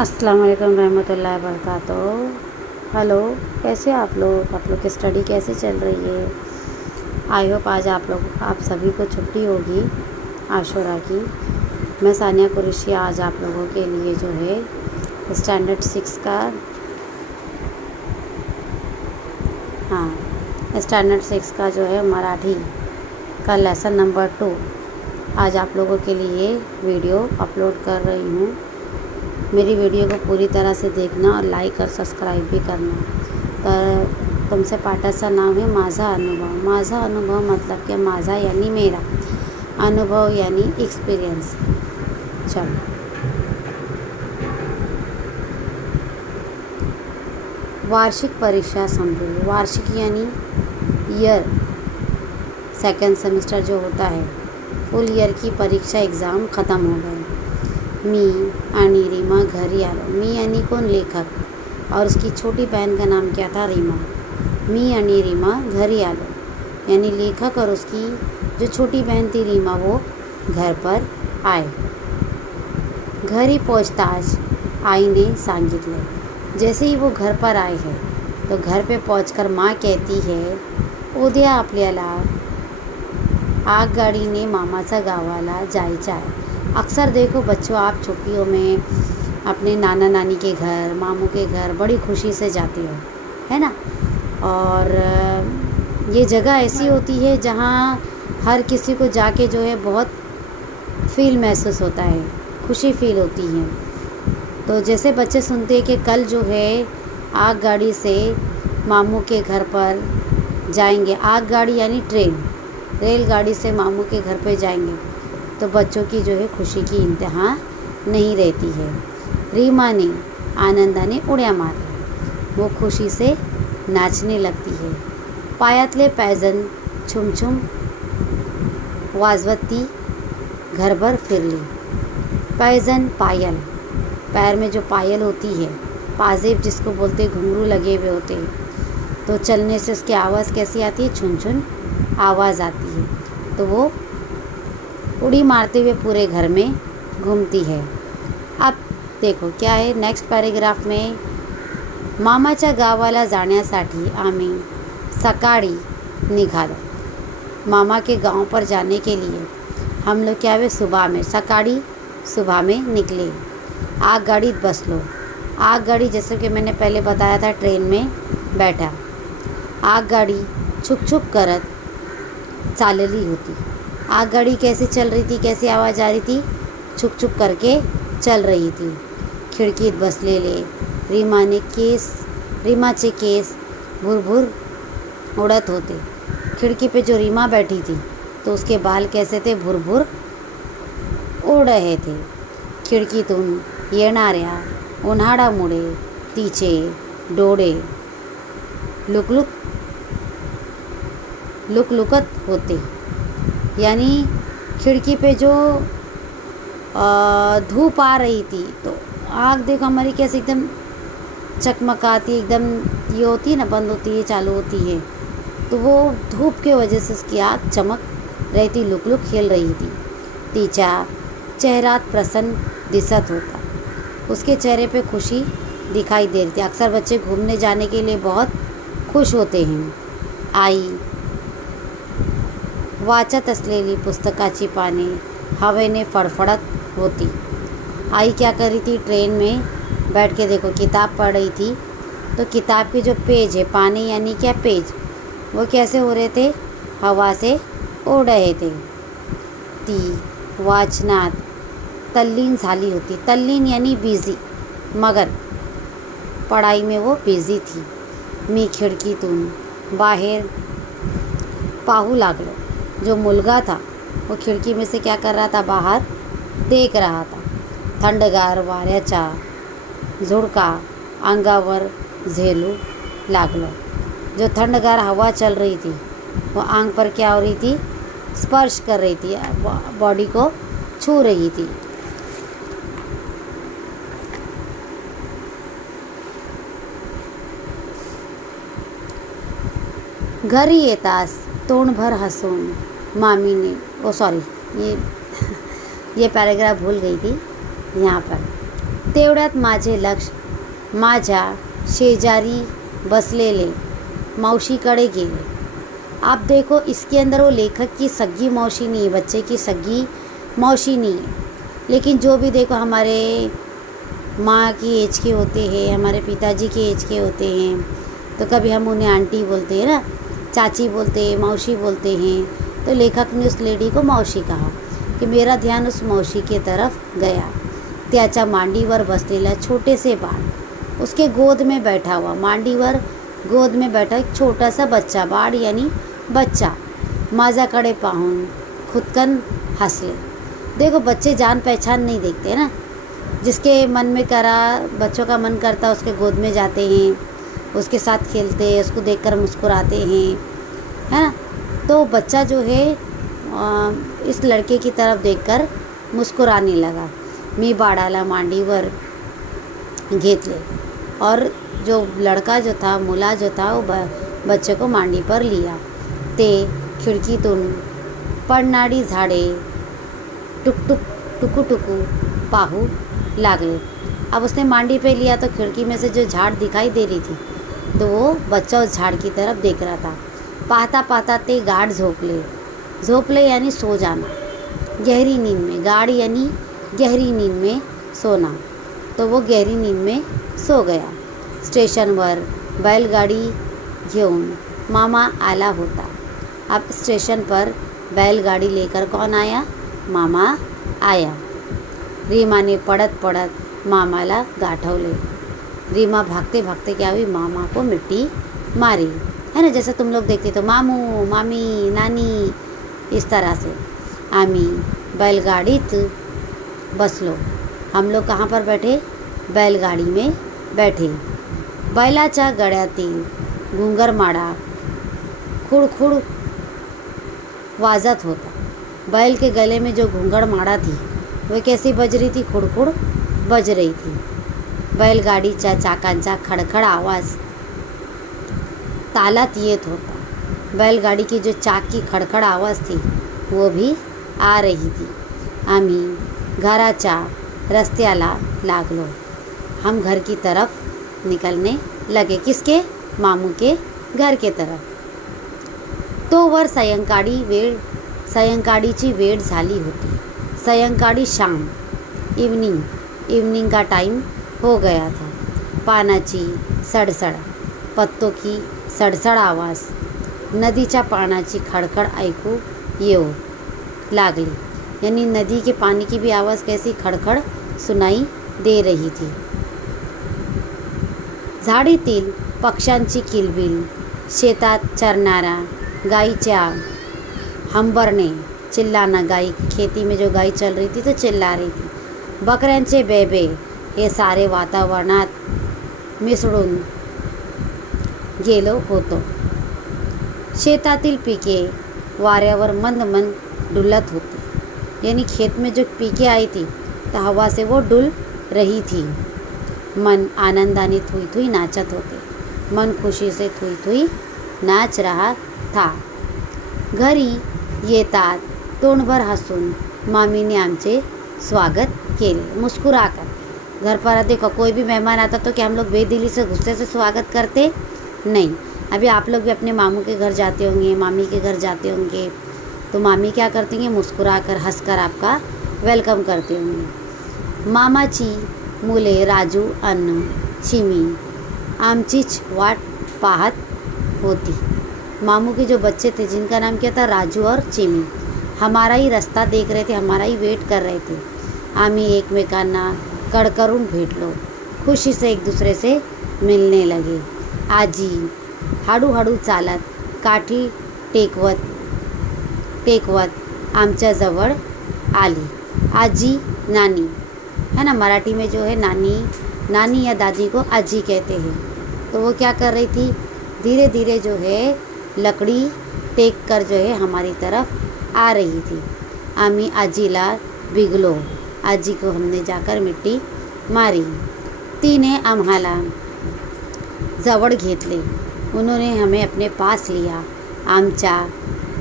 अस्सलाम वालेकुम रहमतुल्लाहि वबरकातुहू। हेलो, कैसे आप लोग की स्टडी कैसे चल रही है? आई होप आज आप सभी को छुट्टी होगी आशूरा की। मैं सानिया कुरैशी आज आप लोगों के लिए जो है स्टैंडर्ड 6 का स्टैंडर्ड 6 का जो है मराठी का लेसन नंबर 2 आज आप लोगों के लिए वीडियो अपलोड कर रही हूँ। मेरी वीडियो को पूरी तरह से देखना और लाइक और सब्सक्राइब भी करना। तर तुमचे पाठाचं नाव है माझा अनुभव। माझा अनुभव मतलब कि माझा यानी मेरा, अनुभव यानी एक्सपीरियंस। चलो, वार्षिक परीक्षा संपली। वार्षिक यानी ईयर, सेकेंड सेमेस्टर जो होता है, फुल ईयर की परीक्षा एग्ज़ाम ख़त्म हो गए। मी आणि रीमा घरी आलो। मी यानी कौन? लेखक, और उसकी छोटी बहन का नाम क्या था? रीमा। मी आणि रीमा घरी आलो यानी लेखक और उसकी जो छोटी बहन थी रीमा वो घर पर आए। घरी पोहोचताच आईने सांगितले। जैसे ही वो घर पर आए हैं तो घर पे पहुंचकर माँ कहती है, उद्या आपल्याला आगगाडीने मामाच्या गावाला जायचं आहे। अक्सर देखो बच्चों, आप छुट्टियों में अपने नाना नानी के घर, मामू के घर बड़ी खुशी से जाते हो, है ना। और ये जगह ऐसी होती है जहाँ हर किसी को जाके जो है बहुत फील महसूस होता है, खुशी फील होती है। तो जैसे बच्चे सुनते हैं कि कल जो है आगगाड़ी से मामू के घर पर जाएंगे। आगगाड़ी यानी ट्रेन, रेलगाड़ी से मामू के घर पे जाएंगे, तो बच्चों की जो है खुशी की इंतहा नहीं रहती है। रीमा ने आनंदाने उड्या मारल्या। वो खुशी से नाचने लगती है। पायातले पैजण छुमछुम वाजवत ती घरभर फिरली। पैजण पायल, पैर में जो पायल होती है, पाजेब जिसको बोलते, घुंघरू लगे हुए होते हैं, तो चलने से उसकी आवाज़ कैसी आती है? छुन छुन आवाज़ आती है। तो वो उड़ी मारते हुए पूरे घर में घूमती है। अब देखो क्या है नेक्स्ट पैराग्राफ में, मामाच्या गावाला जाण्यासाठी आम्ही सकाळी निघालो। मामा के गांव पर जाने के लिए हम लोग क्या हुए? सुबह में, सकाळी सुबह में निकले। आगगाडीत बसलो। आगगाडी जैसे कि मैंने पहले बताया था, ट्रेन में बैठा। आगगाडी छुक छुक करत चालली होती। आगगाडी कैसे चल रही थी? कैसी आवाज़ आ रही थी? छुक छुक करके चल रही थी। खिडकीत बसलेले रीमाचे केस भुरभुर उड़त होते। खिड़की पे जो रीमा बैठी थी तो उसके बाल कैसे थे? भुरभुर उड़ रहे थे। खिडकीतून येणाऱ्या उन्हाळ्यामुळे तिचे डोळे लुकलुकत होते। यानी खिड़की पे जो धूप आ रही थी, तो आँख देखो हमारी कैसे एकदम चकमकाती, एकदम ये होती है ना, बंद होती है चालू होती है, तो वो धूप के वजह से उसकी आँख चमक रही थी, लुकलुक खेल रही थी। तिच्या चेहरात प्रसन्न दिसत होता। उसके चेहरे पे खुशी दिखाई दे रही थी। अक्सर बच्चे घूमने जाने के लिए बहुत खुश होते हैं। आई वाचत असलेली पुस्तकाची पाने हवेने फड़फड़त होती। आई क्या कर रही थी? ट्रेन में बैठ के देखो किताब पढ़ रही थी। तो किताब के जो पेज है, पाने यानी क्या? पेज, वो कैसे हो रहे थे? हवा से उड़ रहे थे। ती वाचनात तल्लीन झाली होती। तल्लीन यानी बिझी, मगर पढ़ाई में वो बिझी थी। मी खिडकीतून बाहेर पाहू लागलो। जो मुलगा था वो खिड़की में से क्या कर रहा था? बाहर देख रहा था। थंडगार वाऱ्याचा झुडका अंगावर झेलू लागलो। जो थंडगार हवा चल रही थी वो आंग पर क्या हो रही थी? स्पर्श कर रही थी, बॉडी को छू रही थी। घरी येतास तोंडभर हसून मामीने, ये पैराग्राफ भूल गई थी यहाँ पर। तेवढ्यात माझे लक्ष माझ्या शेजारी बसलेले मौशीकडे गेले. आप देखो इसके अंदर वो लेखक की सगी मौसी नहीं है, बच्चे की सगी मौसी नहीं है, लेकिन जो भी देखो हमारे माँ की एज के होते हैं, हमारे पिताजी के एज के होते हैं, तो कभी हम उन्हें आंटी बोलते हैं ना, चाची बोलते हैं, मौसी बोलते हैं. तो लेखक ने उस लेडी को मौसी कहा की मेरा ध्यान उस मौसी के तरफ गया. त्याच्या मांडीवर बसलेला छोटेसे बाळ, उसके गोद में बैठा हुआ, मांडीवर गोद में बैठा एक छोटासा बच्चा, बाळ यानी बच्चा, माझ्याकडे पाहून खुदकन हंसले. देखो बच्चे जान पहचान नहीं देखते ना, जिसके मन में करा, बच्चों का मन करता उसके गोद में जाते हैं, उसके साथ खेलते हैं, उसको देखकर मुस्कुराते हैं, है ना. तो बच्चा जो है इस लड़के की तरफ देखकर मुस्कुराने लगा. मी बाळाला मांडीवर घेतले और जो लड़का जो था, मुला जो था, वो बच्चे को मांडी पर लिया. ते खिडकीतून पडणारी झाडे टुकटुक टुकू पाहू लागले. अब उसने मांडी पे लिया तो खिड़की में से जो झाड़ दिखाई दे रही थी, तो वो बच्चा उस झाड़ की तरफ देख रहा था. पाहता पाहता ते गाढ झोपले. झोपले यानी सो जाना, गहरी नींद में. गाढ यानी गहरी नींद में सोना. तो वो गहरी नींद में सो गया. स्टेशनवर बैलगाडी घेऊन मामा आला होता. अब स्टेशन पर बैलगाडी लेकर कौन आया? मामा आया. रीमाने पड़त पड़त मामाला गाठवले. रीमा भागते भागते क्या हुई, मामा को मिट्टी मारी, है ना. जैसे तुम लोग देखते तो मामू, मामी, नानी, इस तरह से. आम्ही बैलगाडीत बसलो. हम लोग कहाँ पर बैठे? बैलगाड़ी में बैठे. बैलाच्या गळ्यातील घुंगरमाळा खुड़खुड़ वाजत होता. बैल के गले में जो घुंगरमाळा थी वह कैसी बज रही थी? खुड़खुड़ बज रही थी. बैलगाडीच्या चाकांचा खडखड आवाज तालात येत होता. बैलगाड़ी की जो चाक की खडखड आवाज़ थी वो भी आ रही थी. आम्ही घराच्या रस्त्याला लागलो. हम घर की तरफ निकलने लगे. किसके? मामू के घर के तरफ. तोवर सायंकाळीची वेळ झाली होती. सायंकाळी शाम, इवनिंग का टाइम हो गया था. पानाची सडसड, पत्तों की सडसड आवाज़, नदीच्या पाण्याची खडखड ऐकू येऊ लागली. यानी नदी के पानी की भी आवाज़ कैसी खडखड सुनाई दे रही थी. झाडीतील पक्ष्यांची किलबिल, शेतात चरणारा गायीच्या हंबरणे, चिल्लाना. गाय खेती में जो गाय चल रही थी तो चिल्ला रही थी. बकऱ्यांचे बेबे, हे सारे वातावरणात मिसळून गेलो होतो. शेतातील पिके वाऱ्यावर मंद मंद डुलत होती. यानी खेत में जो पीके आई थी तो हवा से वो डुल रही थी. मन आनंदाने थुई थुई नाचत होते. मन खुशी से थुई थुई नाच रहा था. घरी येतात तोंडभर हसून मामीने आमचे स्वागत केले, मुस्कुराकर. घर पर देखो कोई भी मेहमान आता तो क्या हम लोग बेदिली से गुस्से से स्वागत करते? नहीं. अभी आप लोग भी अपने मामू के घर जाते होंगे, मामी के घर जाते होंगे, तो मामी क्या करती हैं? मुस्कुराकर हंसकर आपका वेलकम करते होंगे. मामाची मुले राजू अन्न चिमी आमचीच वाट पाहत होती. मामू के जो बच्चे थे जिनका नाम क्या था? राजू और चिमी, हमारा ही रास्ता देख रहे थे, हमारा ही वेट कर रहे थे. आम्ही एकमेकांना कडकडून भेटलो. खुशी से एक दूसरे से मिलने लगे. आजी हळूहळू चालत काठी टेकवत आमच्याजवळ आली. आजी नानी, है ना. मराठी में जो है नानी या दादी को आजी कहते हैं. तो वो क्या कर रही थी? धीरे धीरे जो है लकड़ी टेक कर जो है हमारी तरफ आ रही थी. आम्ही आजीला बिगलो. आजी को हमने जाकर मिट्टी मारी. तिने आम्हाला जवळ घेतले. उन्होंने हमें अपने पास लिया. आमच्या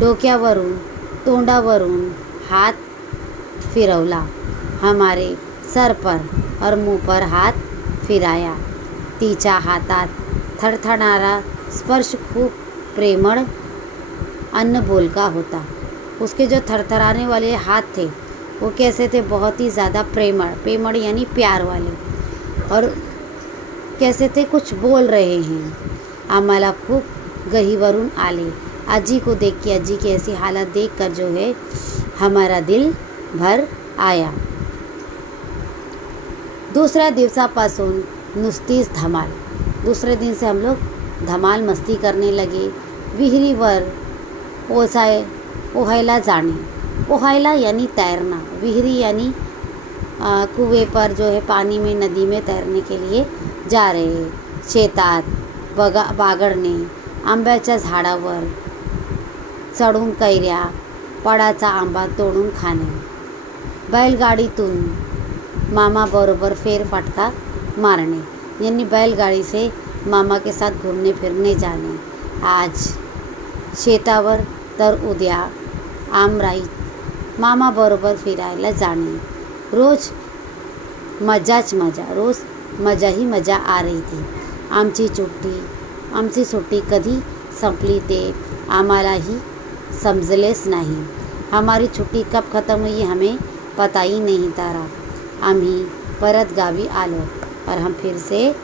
डोक्यावरून तोंडावरून हात फिरवला. हमारे सर पर और मुंह पर हात फिराया. तिच्या हातात थरथरणारा स्पर्श खूप प्रेमळ अनबोलका होता. उसके जो थरथराने वाले हाथ थे वो कैसे थे, बहुत ही ज़्यादा प्रेमळ यानी प्यार वाले, और कैसे थे, कुछ बोल रहे हैं. आम्हाला खूप गहीवरून आले. आजी को देख के, आजी की ऐसी हालत देख कर जो है हमारा दिल भर आया. दूसऱ्या दिवसापासून नुसतीच धमाल. दूसरे दिन से हम लोग धमाल मस्ती करने लगे. विहिरीवर पोहायला जाणे. पोहायला यानी तैरना, विहिरी यानी कुएं पर जो है पानी में, नदी में तैरने के लिए जा रहे. शेतात बागडणे. आंब्याच्या झाडावर चढून कैऱ्या, पडाचा आंबा तोडून खाणे. बैलगाडीतून मामाबरोबर फेरफटका मारणे, यानी बैलगाड़ी से मामा के साथ घूमने फिरने जाणे. आज शेतावर तर उद्या आमराईत मामाबरोबर फिरायला जाणे. रोज मजाच मजा, रोज मजा ही मजा आ रही थी. आमची सुट्टी कधी संपली ते आम्हालाही समजलेच नाही. हमारी छुट्टी कब ख़त्म हुई हमें पता ही नहीं था. आम्ही परत गावी आलो और हम फिर से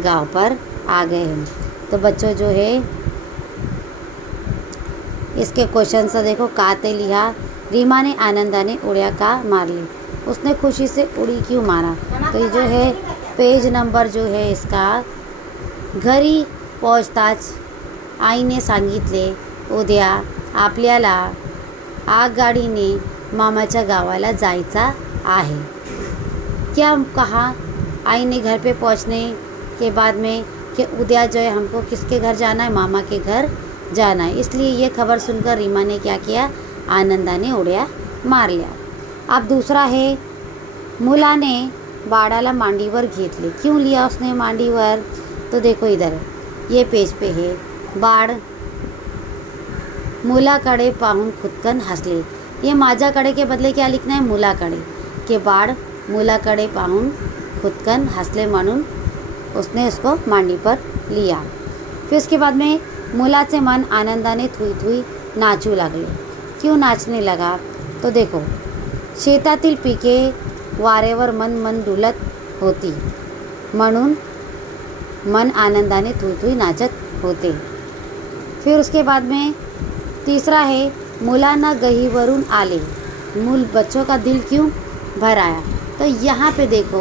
गांव पर आ गए हैं. तो बच्चों जो है इसके क्वेश्चन से देखो. काते लिहा. रीमा ने आनंदाने उड़िया का मार ली. उसने खुशी से उड़ी क्यों मारा. तो ये जो है पेज नंबर जो है इसका, घरी पोहोचताच आईने सांगितले उद्या आपल्याला आगगाडीने मामाच्या गावाला जायचा आहे. क्या कहा आई ने घर पे पहुंचने के बाद में कि उद्या जो है हमको किसके घर जाना है, मामा के घर जाना है. इसलिए ये खबर सुनकर रीमा ने क्या किया, आनंदा ने उड्या मार लिया. अब दूसरा है, मुलाने बाळाला मांडीवर घेतले. क्यों लिया उसने मांडीवर, तो देखो इधर ये पेज पे है. बाळ मुलाकडे पाहून खुदकन हसले. ये माझ्याकडे के बदले क्या लिखना है, मुलाकडे. के बाळ मुलाकडे पाहून खुदकन हसले म्हणून उसने उसको मांडी पर लिया. फिर उसके बाद में मुलाचे मन आनंदाने थुई थुई नाचू लागले. क्यों नाचने लगा, तो देखो शेतातील पिके वारेवर मन डुलत होती म्हणून मन आनंदाने थुई थुई नाचत होते. फिर उसके बाद में तीसरा है, मुलांना गहीवरून आले. मूल बच्चों का दिल क्यों भर आया. तो यहाँ पे देखो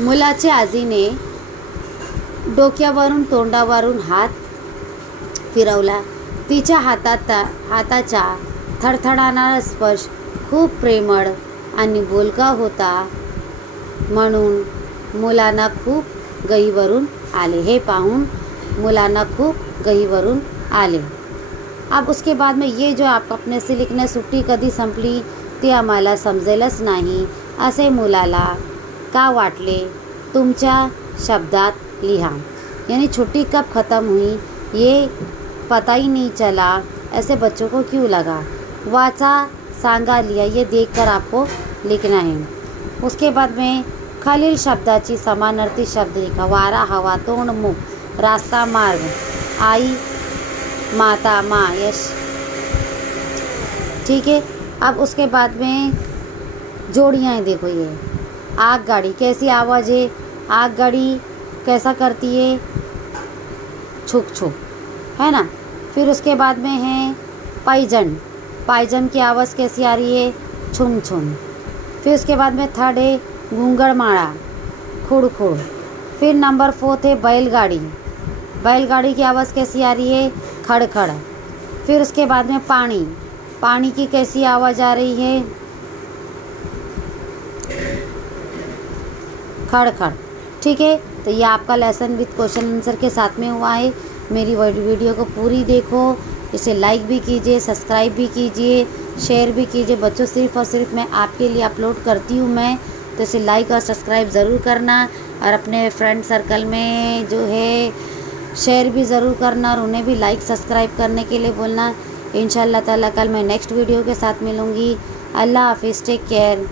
मुलाच्या आजीने डोक्यावरून तोंडावरून हात फिरवला. तिच्या हाताचा थरथरणारा स्पर्श खूप प्रेमळ आणि बोलका होता म्हणून मुलांना खूप गहीवरून आले. हे पाहून मुलांना खूप गहीवरून आले. अब उसके बाद में ये जो आप अपने से लिखणे, सुट्टी कधी संपली ते आम्हाला समजेलच नाही असे मुलाला का वाटले, तुमच्या शब्दात लिहा. यानी छुट्टी कब ख़त्म हुई ये पता ही नहीं चला, ऐसे बच्चों को क्यों लगा. वाचा सांगा लिहा, ये देखकर आपको लिखना है. उसके बाद में खालील शब्दाची समानार्थी शब्द लिखा. वारा, हवा, तोंड, मुख, रास्ता, मार्ग, आई, माता, माँ, यश. ठीक है. अब उसके बाद में जोड़ियाँ हैं. देखो ये आग गाड़ी, कैसी आवाज़ है, आग गाड़ी कैसा करती है, छुक छुक, है ना. फिर उसके बाद में है पायजन की आवाज़ कैसी आ रही है, छुम छुम. फिर उसके बाद में थर्ड है घूंगड़माड़ा, खुड़ खुड़. फिर नंबर 4 है बैलगाड़ी की आवाज़ कैसी आ रही है, खड़ खड़. फिर उसके बाद में पानी की कैसी आवाज़ आ रही है, खड़ खड़. ठीक है. तो ये आपका लेसन विद क्वेश्चन आंसर के साथ में हुआ है. मेरी वीडियो को पूरी देखो, इसे लाइक भी कीजिए, सब्सक्राइब भी कीजिए, शेयर भी कीजिए. बच्चों सिर्फ़ और सिर्फ मैं आपके लिए अपलोड करती हूँ मैं, तो इसे लाइक और सब्सक्राइब ज़रूर करना और अपने फ्रेंड सर्कल में जो है शेयर भी ज़रूर करना और उन्हें भी लाइक सब्सक्राइब करने के लिए बोलना. इंशाल्लाह ताला कल मैं नेक्स्ट वीडियो के साथ मिलूँगी। अल्लाह हाफिज़, टेक केयर।